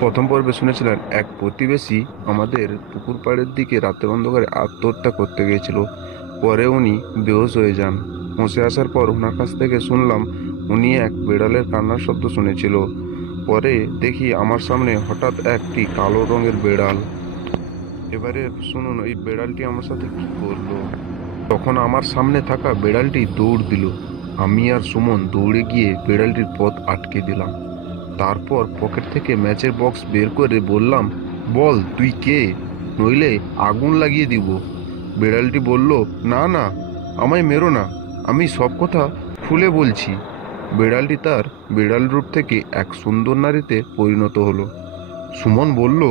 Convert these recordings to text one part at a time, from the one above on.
প্রথম পর্বে শুনেছিলেন এক প্রতিবেশী আমাদের পুকুর পাড়ের দিকে রাতের অন্ধকারে আত্মহত্যা করতে গিয়েছিল। পরে উনি বেহুশ হয়ে যান। হোঁশে আসার পর ওনার কাছ থেকে শুনলাম উনি এক বিড়ালের কান্নার শব্দ শুনেছিল। পরে দেখি আমার সামনে হঠাৎ একটি কালো রঙের বিড়াল। এবারে শুনুন এই বিড়ালটি আমার সাথে কি করলো। তখন আমার সামনে থাকা বিড়ালটি দৌড় দিল। আমি আর সুমন দৌড়ে গিয়ে বিড়ালটির পথ আটকে দিলাম। তারপর পকেট থেকে ম্যাচের বক্স বের করে বললাম, বল তুই কে, নইলে আগুন লাগিয়ে দিব। বিড়ালটি বলল, না না, আমায় মেরো না, আমি সব কথা খুলে বলছি। বিড়ালটি তার বিড়াল রূপ থেকে এক সুন্দর নারীতে পরিণত হলো। সুমন বলল,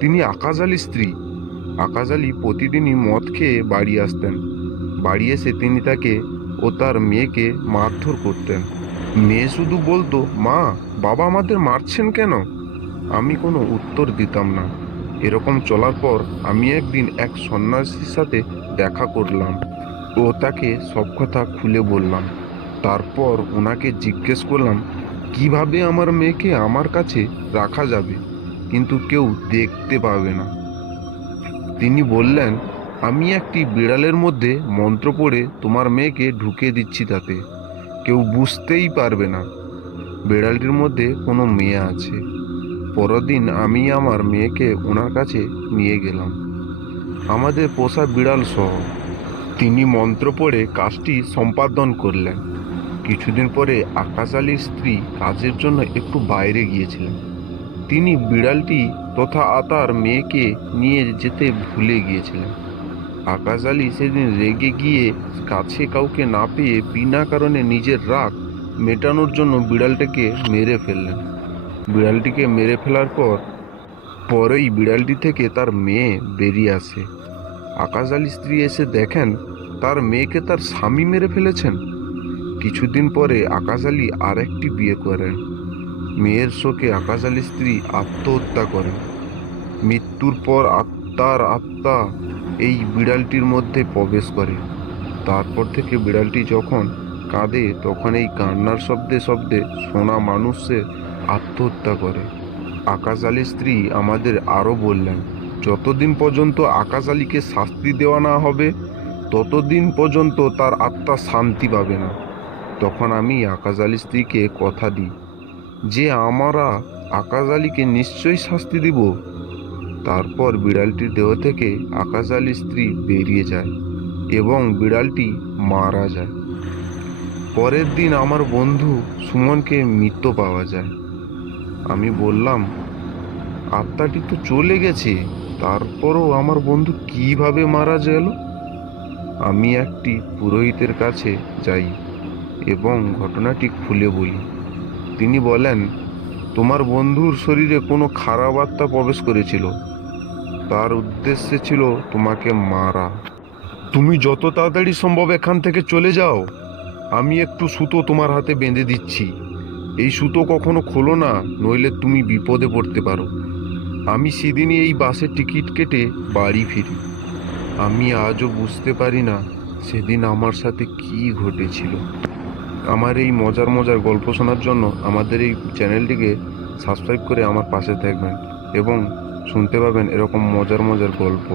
তিনি আকাশ আলীর স্ত্রী। আকাশ আলী প্রতিদিনই মদ খেয়ে বাড়ি আসতেন। বাড়ি এসে তিনি তাকে ও তার মেয়েকে মারধর করতেন। মেয়ে শুধু বলতো, মা, বাবা আমাদের মারছেন কেন? আমি কোনো উত্তর দিতাম না। এরকম চলার পর আমি একদিন এক সন্ন্যাসীর সাথে দেখা করলাম ও তাকে সব কথা খুলে বললাম। তারপর ওনাকে জিজ্ঞেস করলাম, কিভাবে আমার মেয়েকে আমার কাছে রাখা যাবে কিন্তু কেউ দেখতে পাবে না? তিনি বললেন, আমি একটি বিড়ালের মধ্যে মন্ত্র পড়ে তোমার মেয়েকে ঢুকিয়ে দিচ্ছি, তাতে কেউ বুঝতেই পারবে না বিড়ালটির মধ্যে কোনো মেয়ে আছে। পরের দিন আমি আমার মেয়েকে ওনার কাছে নিয়ে গেলাম, আমাদের পোষা বিড়াল সহ। তিনি মন্ত্র পড়ে কাজটি সম্পাদন করলেন। কিছুদিন পরে আকাশ আলীর স্ত্রী কাজের জন্য একটু বাইরে গিয়েছিলেন। তিনি বিড়ালটি তথা তার মেয়েকে নিয়ে যেতে ভুলে গিয়েছিলেন। আকাশ আলী সেদিন রেগে গিয়ে কাছে কাউকে না পেয়ে বিনা কারণে নিজের রাগ মেটানোর জন্য বিড়ালটাকে মেরে ফেললেন। বিড়ালটিকে মেরে ফেলার পরেই বিড়ালটি থেকে তার মেয়ে বেরিয়ে আসে। আকাশ আলীর স্ত্রী এসে দেখেন তার মেয়েকে তার স্বামী মেরে ফেলেছেন। কিছুদিন পরে আকাশ আলী আরেকটি বিয়ে করেন। মেয়ের শোকে আকাশ আলীর স্ত্রী আত্মহত্যা করেন। মৃত্যুর পর তার আত্মা এই বিড়ালটির মধ্যে প্রবেশ করে। তারপর থেকে বিড়ালটি যখন কাঁদে তখন এই কান্নার শব্দে শব্দে শোনা মানুষে আত্মহত্যা করে। আকাশ আলীর স্ত্রী আমাদের আরও বললেন, যতদিন পর্যন্ত আকাশ আলীকে শাস্তি দেওয়া না হবে ততদিন পর্যন্ত তার আত্মা শান্তি পাবে না। তখন আমি আকাশ আলীর স্ত্রীকে কথা দিই যে আমরা আকাশ আলীকে নিশ্চয়ই শাস্তি দিব। তারপর বিড়ালটির দেহ থেকে আকাশ আলীর স্ত্রী বেরিয়ে যায় এবং বিড়ালটি মারা যায়। পরের দিন আমার বন্ধু সুমনকে মৃত পাওয়া যায়। আমি বললাম, আত্মাটি তো চলে গেছে, তারপরও আমার বন্ধু কিভাবে মারা গেল? আমি একটি পুরোহিতের কাছে যাই এবং ঘটনাটি খুলে বলি। তিনি বলেন, তোমার বন্ধুর শরীরে কোনো খারাপ আত্মা প্রবেশ করেছিল, তার উদ্দেশ্য ছিল তোমাকে মারা। তুমি যত তাড়াতাড়ি সম্ভব এখান থেকে চলে যাও। আমি একটু সুতো তোমার হাতে বেঁধে দিচ্ছি। এই সুতো কখনো খোলো না, নইলে তুমি বিপদে পড়তে পারো। আমি সেদিনই এই বাসের টিকিট কেটে বাড়ি ফিরি। আমি আজও বুঝতে পারি না সেদিন আমার সাথে কি ঘটেছিল। আমার এই মজার মজার গল্প শোনার জন্য আমাদের এই চ্যানেলটিকে সাবস্ক্রাইব করে আমার পাশে থাকবেন এবং শুনতে পাবেন এরকম মজার মজার গল্প।